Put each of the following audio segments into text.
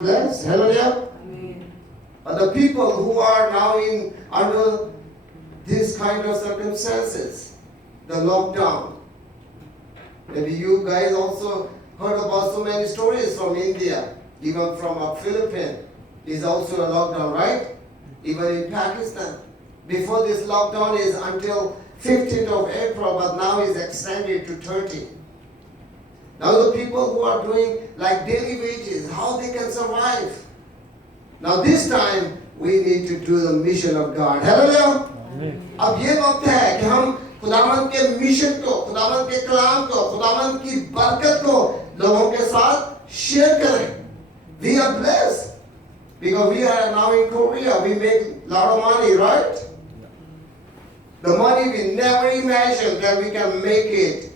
Bless. Hallelujah. Amen. The people who are now under this kind of circumstances, the lockdown. Maybe you guys also heard about so many stories from India, even from Philippines is also a lockdown, right? Even in Pakistan. Before this lockdown is until 15th of April, but now is extended to 30. Now the people who are doing like daily wages, how they can survive. Now this time we need to do the mission of God. Hallelujah. अब ये वक्त है कि हम खुदावंद के mission को, खुदावंद के कलाम को, खुदावंद की बरकत को लोगों के साथ शेयर करें. We are blessed because we are now in Korea. We make a lot of money, right? The money we never imagined that we can make it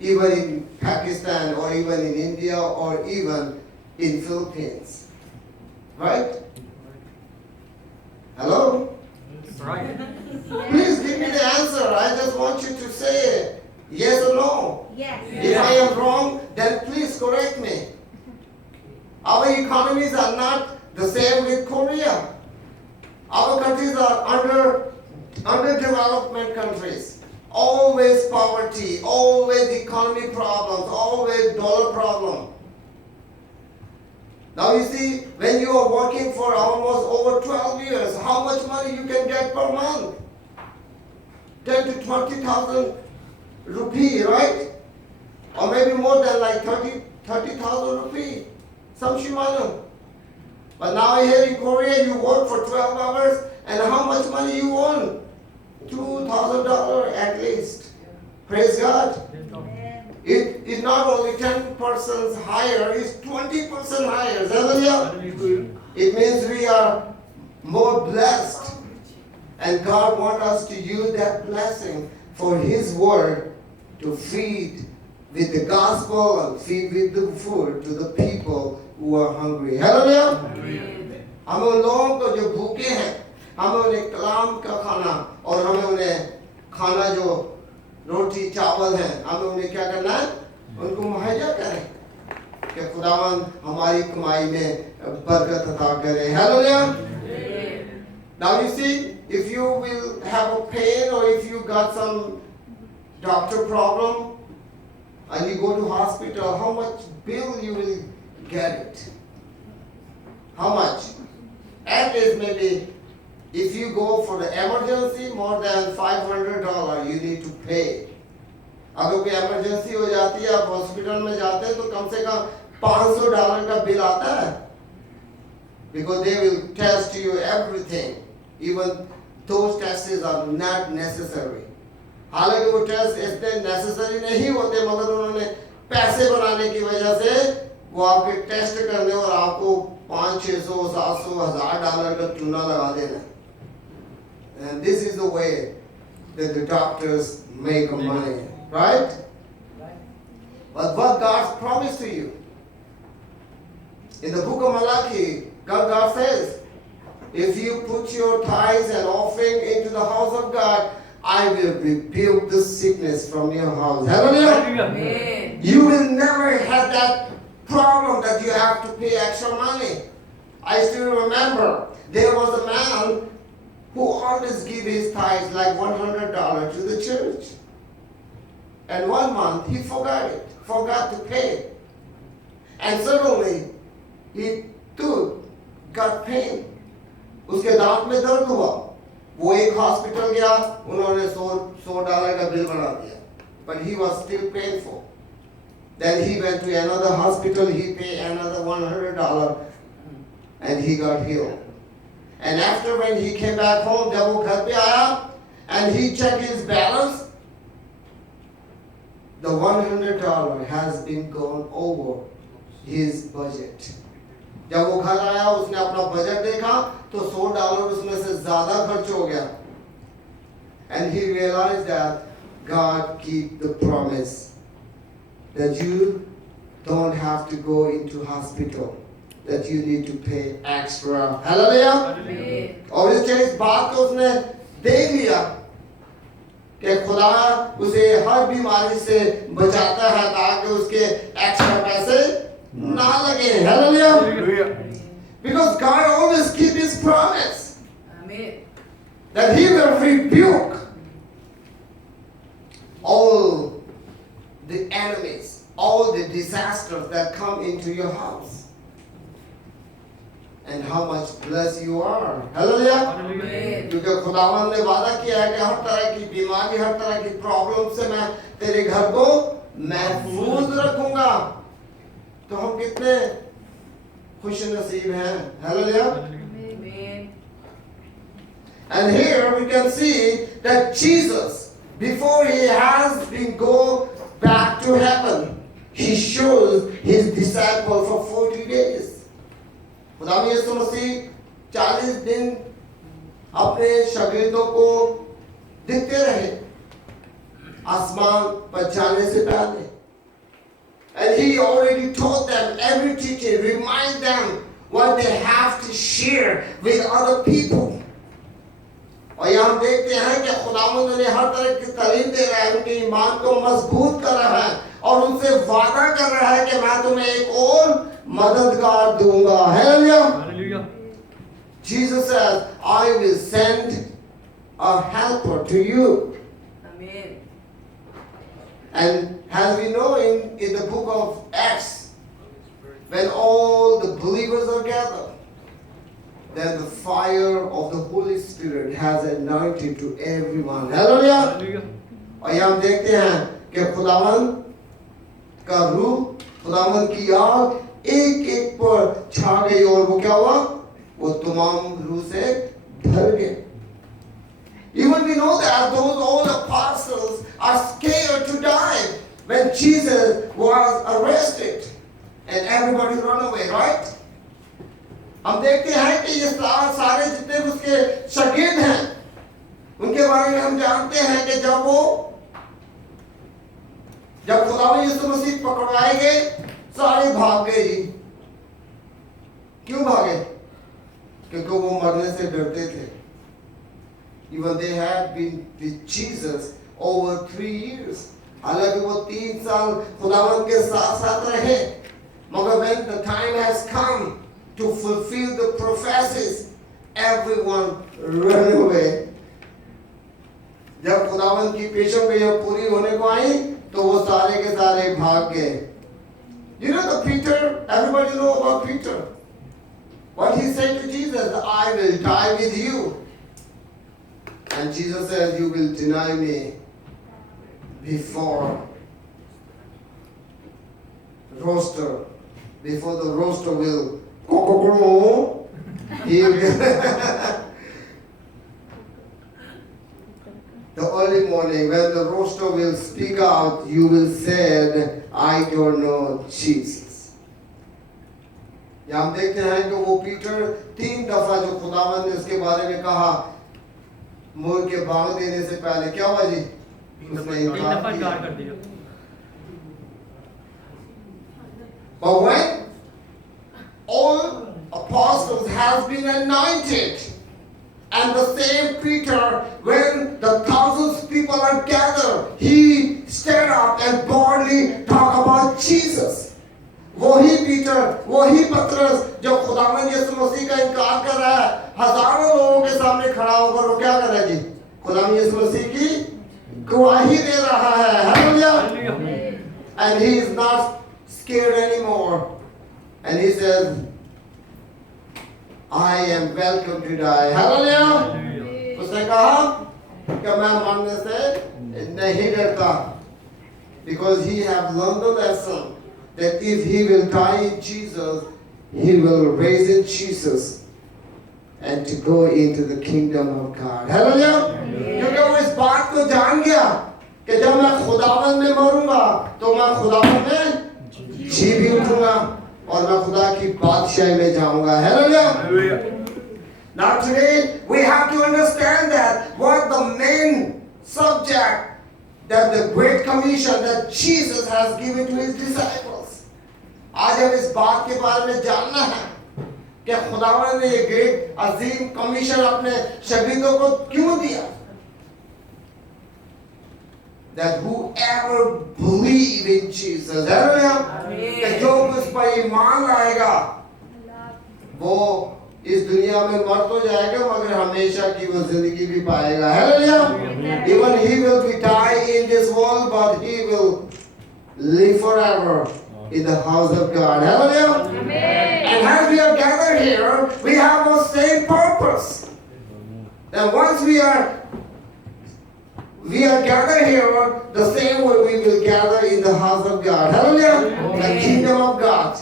even in Pakistan or even in India or even in Philippines. Right? Hello? Right. Please give me the answer. I just want you to say yes or no. Yes. If I am wrong, then please correct me. Our economies are not the same with Korea. Our countries are underdevelopment countries. Always poverty, always economy problems, always dollar problem. Now you see, when you are working for almost over 12 years, how much money you can get per month? 10 to 20,000 rupee, right? Or maybe more than like 30,000 rupee. Some shimano. But now here in Korea, you work for 12 hours, and how much money you earn? $2,000 at least. Praise God. It is not only 10% higher, it's 20% higher. Hallelujah. It means we are more blessed. And God wants us to use that blessing for His word to feed with the gospel and feed with the food to the people who are hungry. Hallelujah. हम उन लोगों को जो भूखे हैं, हमें उन्हें कलाम का खाना और हमें उन्हें खाना जो रोटी चावल है, हमें उन्हें क्या करना है? उनको मुहैया करें कि खुदावन हमारी कमाई में बरकत अता करे. Hallelujah. Now you see, if you will have a pain or if you got some doctor problem and you go to hospital, how much bill you will get it? How much? At least maybe if you go for the emergency, more than $500 you need to pay. अगर कोई emergency हो जाती है, आप hospital में जाते हैं तो कम से कम $500 का बिल आता है. Because they will test you everything. Even those tests are not necessary. हालांकि वो टेस्ट इतने necessary नहीं होते, मगर उन्होंने पैसे बनाने की वजह से वो आपके टेस्ट करने और आपको $500, $600, $700, $1000 का चूना लगा देना. And this is the way that the doctors make money, right? But what God promised to you in the book of Malachi, God says, if you put your tithes and offering into the house of God, I will rebuke the sickness from your house. Hallelujah. Amen. You will never have that problem that you have to pay extra money. I still remember there was a man who always give his tithes like $100 to the church. And one month he forgot to pay. And suddenly he too got pain. उसके दांत में दर्द हुआ. वो एक hospital गया, उन्होंने $100 का बिल बना दिया. But he was still painful. Then he went to another hospital, he paid another $100 and he got healed. And after when he came back home, जब वो घर पे आया and he checked his balance, the $100 has been gone over his budget. जब वो घर आया, उसने अपना बजट देखा तो $100 उसमें से ज़्यादा खर्च हो गया. And he realized that God keep the promise that you don't have to go into hospital, that you need to pay extra. Hallelujah. Amen. और इस बात को उसने देख लिया कि खुदा उसे हर बीमारी से बचाता है ताकि उसके एक्स्ट्रा पैसे ना लगे. Hallelujah. Because God always keeps His promise Amen. that He will rebuke all the enemies, all the disasters that come into your house. And how much blessed you are. Hallelujah. Amen. क्योंकि खुदावन ने वादा किया है कि हर तरह की बीमारी, हर तरह की प्रॉब्लम से मैं तेरे घर को महफूज रखूंगा. तो हम कितने खुश नसीब हैं. Hallelujah. Amen. And here we can see that Jesus, before He has been go back to heaven, He shows His disciples for 40 days. खुदावंद यीशु मसीह 40 दिन अपने शागिर्दों को दिखते रहे आसमान पर जाने से पहले. And He already told them every teaching, remind them what they have to share with other people. और यहाँ हम देखते हैं कि खुदावंद उन्हें हर तरह की तालीम दे रहा है, उनके ईमान को मजबूत कर रहा है और उनसे वादा कर रहा है कि मैं तुम्हें एक और मददगार दूंगा. Hallelujah. Jesus says, I will send a helper to you. Amen. And as we know in the book of Acts, when all the believers are gathered, then the fire of the Holy Spirit has anointed to everyone. Hallelujah. और यहाँ हम देखते हैं कि खुदावंद का रूह, खुदावंद की आग एक एक पर छा गई और वो क्या हुआ? वो तमाम रूह से भर गए. Even we know that those all apostles are scared to die when Jesus was arrested and everybody run away, right? हम देखते हैं कि ये सारे जितने भी उसके शागिर्द हैं उनके बारे में हम जानते हैं कि जब खुदावंद यीशु मसीह पकड़वाए गए सारे भाग गए जी. क्यों भागे? क्योंकि वो मरने से डरते थे. Even they had been with Jesus over 3 years. हालांकि वो 3 साल खुदावंद के साथ साथ रहे, मगर when the time has come to fulfill the prophecies, everyone ran away. जब खुदावंद की पेशेंगोइयां पूरी होने को आई तो वो सारे के सारे भाग गए. You know the Peter, everybody know about Peter. What he said to Jesus, I will die with you. And Jesus says, you will deny me before the roaster will he will the early morning when the roaster will speak out, you will say, I don't know Jesus. यहाँ हम देखते हैं कि वो Peter 3 दफा जो खुदावंद ने उसके बारे में कहा मोर के बांग देने से पहले क्या हुआ जी? उसने इनकार कर दिया. But when all apostles has been anointed, and the same Peter, when the thousands of people are gathered, he stood up and boldly talk about Jesus. वही पीटर, वही पतरस जो खुदावंद यीशु मसीह का इनकार कर रहा है, हजारों लोगों के सामने खड़ा होकर वो क्या कर रहा है जी? खुदावंद यीशु मसीह की गवाही दे रहा है. Hallelujah. And he is not scared anymore. And he says, I am welcome to die. Hallelujah. उसने कहा कि मैं मरने से नहीं डरता. Because he have learned the lesson that if he will die in Jesus, he will raise in Jesus and to go into the kingdom of God. Hallelujah. क्योंकि वो इस बात को जान गया कि जब मैं खुदावंद में मरूंगा तो मैं खुदावंद में जी भी उठूंगा और मैं खुदा की बादशाही में जाऊंगा. Hallelujah. Now today we have to understand that what the main subject that the great commission that Jesus has given to his disciples. आज हम इस बात के बारे में जानना है कि खुदावंद ने ये ग्रेट अजीम कमीशन अपने शागिर्दों को क्यों दिया? That whoever believe in Jesus, कि जो उस पर ईमान लाएगा वो इस दुनिया में मर तो जाएगा मगर हमेशा की वो जिंदगी भी पाएगा. Hallelujah. Even he will be die in this world, but he will live forever in the house of God. Hallelujah. And as we are gathered here, we have the same purpose. And once we are gathered here, the same way we will gather in the house of God. Hallelujah. The kingdom of God.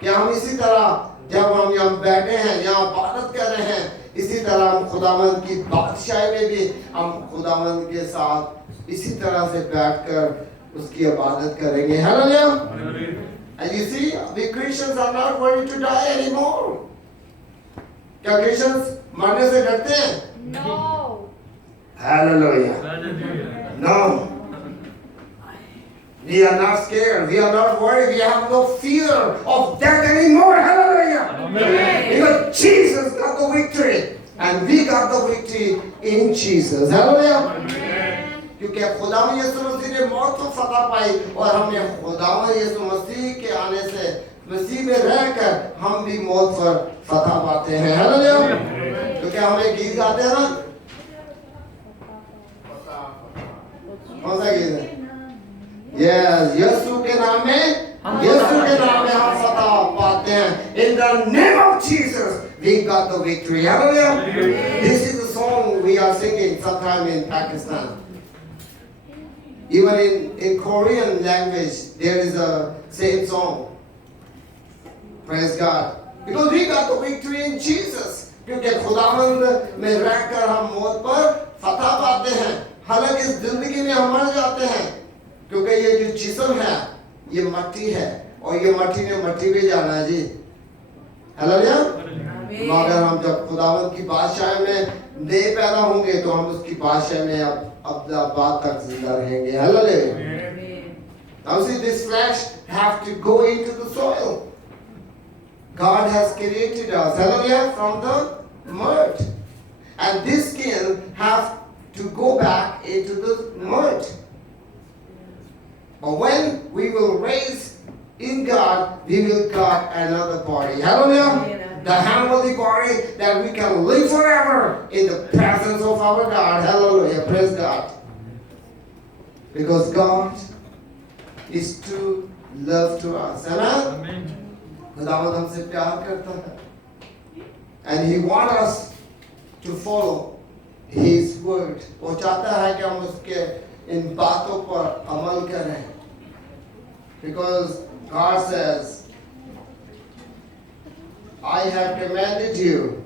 कि हम इसी तरह जब हम यहाँ बैठे हैं, यहाँ इबादत कर रहे हैं, इसी तरह हम खुदावंद की बादशाही में भी हम खुदावंद के साथ इसी तरह से बैठकर उसकी इबादत करेंगे. Hallelujah. And you see, we Christians are not going to die anymore. क्या Christians मरने से डरते हैं? No. Hallelujah. No. We are not scared. We are not worried. We have no fear of death anymore. Hallelujah. Because Jesus got the victory. And we got the victory in Jesus. Hallelujah. क्योंकि खुदावंद यीशु मसीह ने मौत को फतह पाई और हमने खुदावंद यीशु मसीह के आने से मसीह में रहकर हम भी मौत पर फतह पाते हैं. हालेलुया. तो क्या हम एक गीत गाते हैं ना? कौन सा गीत है? यस, यीशु के नाम में हम फतह पाते हैं. In the name of Jesus we got the victory. Hallelujah. This is the song we are singing sometime in Pakistan. Even in Korean language, there is a same song. Praise God. Because we got the victory in Jesus. क्योंकि खुदावंद में रहकर हम मौत पर फतह पाते हैं. हालांकि इस जिंदगी में हम मर जाते हैं. क्योंकि ये जो जिस्म है, ये मट्टी है. और ये मट्टी ने मट्टी में जाना है जी. हालेलुया. मगर हम जब खुदावंद की बादशाह में नए पैदा होंगे तो हम उसकी बादशाह में अब बाद तक जिंदा रहेंगे. Hallelujah. Now see, this flesh have to go into the soil. God has created us, hallelujah, from the mud. And this skin have to go back into the mud. But when we will raise in God, we will get another body. Hallelujah. The heavenly body that we can live forever in the presence of our God. Hallelujah. Praise God. Because God is true love to us. Amen. खुदावंद हमसे प्यार करता है. And He wants us to follow His word. वो चाहता है कि हम उसके इन बातों पर अमल करें. Because God says, I have commanded you.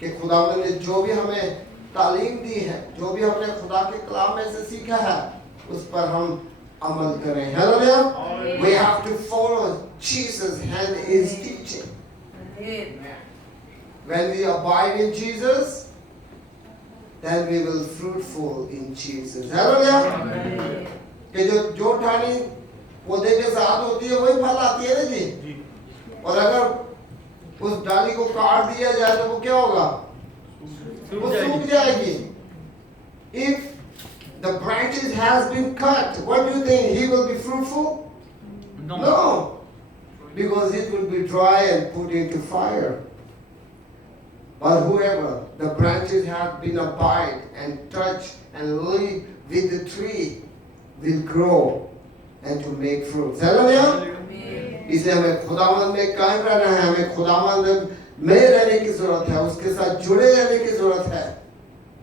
कि खुदावंद ने जो भी हमें तालीम दी है, जो भी हमने खुदा के कलाम में से सीखा है, उस पर हम अमल करें. Hallelujah. We have to follow Jesus and His teaching. When we abide in Jesus, then we will fruitful in Jesus. Hallelujah. कि जो ठानी पौधे के साथ होती है वही फल आती है ना जी. और अगर उस डाली को काट दिया जाए तो वो क्या होगा? वो सूख जाएगी. If the branches has been cut, what do you think? He will be fruitful? No. Because it will be dry and put into fire. But whoever the branches have been abide and touch and live with the tree will grow and to make fruit. Hallelujah. इसलिए हमें खुदावंद में कायम रहना है. हमें खुदावंद में रहने की जरूरत है. उसके साथ जुड़े रहने की जरूरत है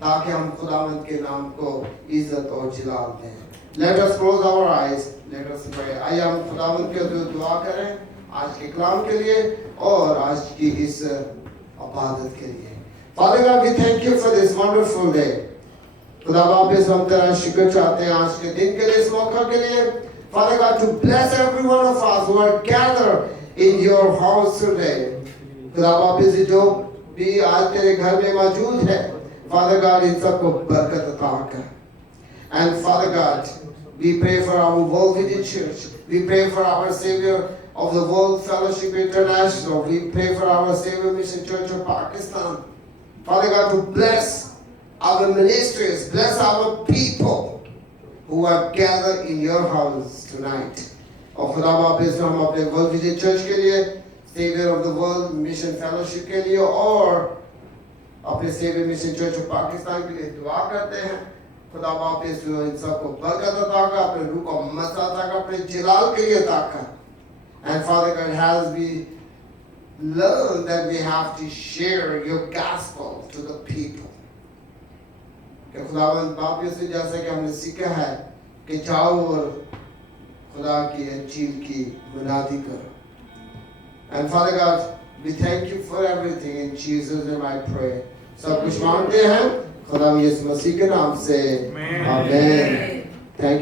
ताकि हम खुदावंद के नाम को इज्जत और जलाल दें. Let us close our eyes. Let us pray. आइए हम खुदावंद के लिए दुआ करें आज के कलाम के लिए और आज की इस इबादत के लिए. Father God, we thank you for this wonderful day. खुदा वापस हम तेरा शुक्र चाहते हैं आज के दिन के लिए, इस मौका के लिए. Father God, to bless every one of us who are gathered in your house today. खुदा वापस जो भी आज तेरे घर में मौजूद है, Father God, इन सबको बरकत अता कर. And Father God, we pray for our World Vision Church. We pray for our Savior of the World Fellowship International. We pray for our Savior Mission Church of Pakistan. Father God, to bless our ministries, bless our people who are gathered in your house tonight. और खुदा वापस हम अपने world vision church के लिए, saviour of the world mission fellowship के लिए और अपने saviour mission church of Pakistan के लिए दुआ करते हैं। खुदा वापस इन सबको बरकत अता कर, अपने रूह को मसा अता कर, अपने जलाल के लिए अता कर। And Father God, as we learn that we have to share your gospel to the people. कि खुदावंद बाप से जैसा कि हमने सीखा है कि जाओ और खुदा की अंजील की मुनादी करो. And Father God, we thank you for everything in Jesus' name I pray. सब कुछ मांगते हैं खुदा यीशु मसीह के नाम से. आमीन. Thank you.